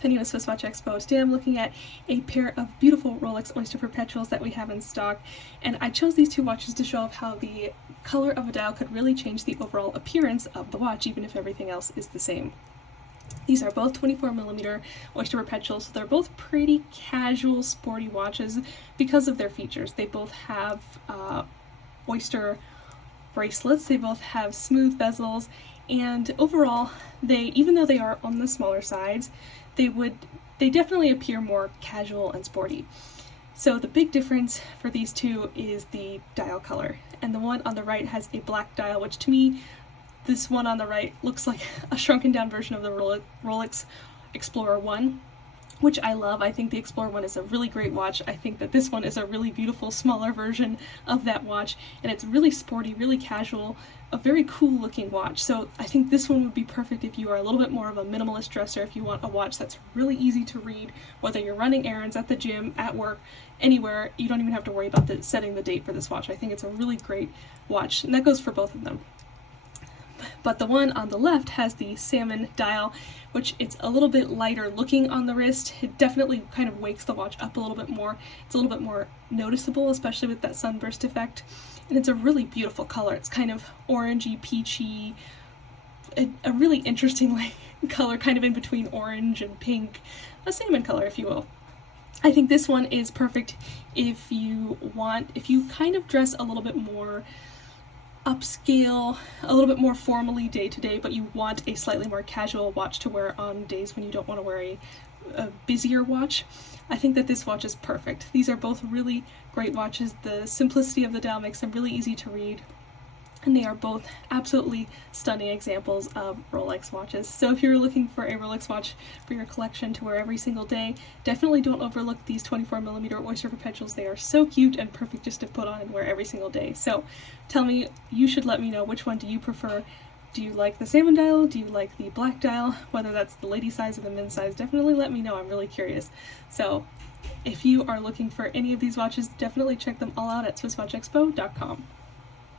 Penny with SwissWatchExpo. Today I'm looking at a pair of beautiful Rolex Oyster Perpetuals that we have in stock, and I chose these two watches to show off how the color of a dial could really change the overall appearance of the watch, even if everything else is the same. These are both 24mm Oyster Perpetuals, so they're both pretty casual, sporty watches because of their features. They both have Oyster bracelets, they both have smooth bezels, and overall, even though they are on the smaller sides, they definitely appear more casual and sporty. So the big difference for these two is the dial color, and the one on the right has a black dial, which to me, this one on the right looks like a shrunken down version of the Rolex Explorer 1, which I love. I think the Explorer 1 is a really great watch. I think that this one is a really beautiful, smaller version of that watch, and it's really sporty, really casual, a very cool looking watch. So I think this one would be perfect if you are a little bit more of a minimalist dresser, if you want a watch that's really easy to read, whether you're running errands, at the gym, at work, anywhere. You don't even have to worry about setting the date for this watch. I think it's a really great watch, and that goes for both of them. But the one on the left has the salmon dial, which it's a little bit lighter looking on the wrist. It definitely kind of wakes the watch up a little bit more. It's a little bit more noticeable, especially with that sunburst effect. And it's a really beautiful color. It's kind of orangey, peachy, a really interesting color, kind of in between orange and pink, a salmon color, if you will. I think this one is perfect if you kind of dress a little bit more upscale, a little bit more formally day to day, but you want a slightly more casual watch to wear on days when you don't want to wear a busier watch. I think that this watch is perfect. These are both really great watches. The simplicity of the dial makes them really easy to read, and they are both absolutely stunning examples of Rolex watches. So if you're looking for a Rolex watch for your collection to wear every single day, definitely don't overlook these 24mm Oyster Perpetuals. They are so cute and perfect just to put on and wear every single day. So tell me, you should let me know, which one do you prefer? Do you like the salmon dial? Do you like the black dial? Whether that's the lady size or the men's size, definitely let me know. I'm really curious. So if you are looking for any of these watches, definitely check them all out at SwissWatchExpo.com.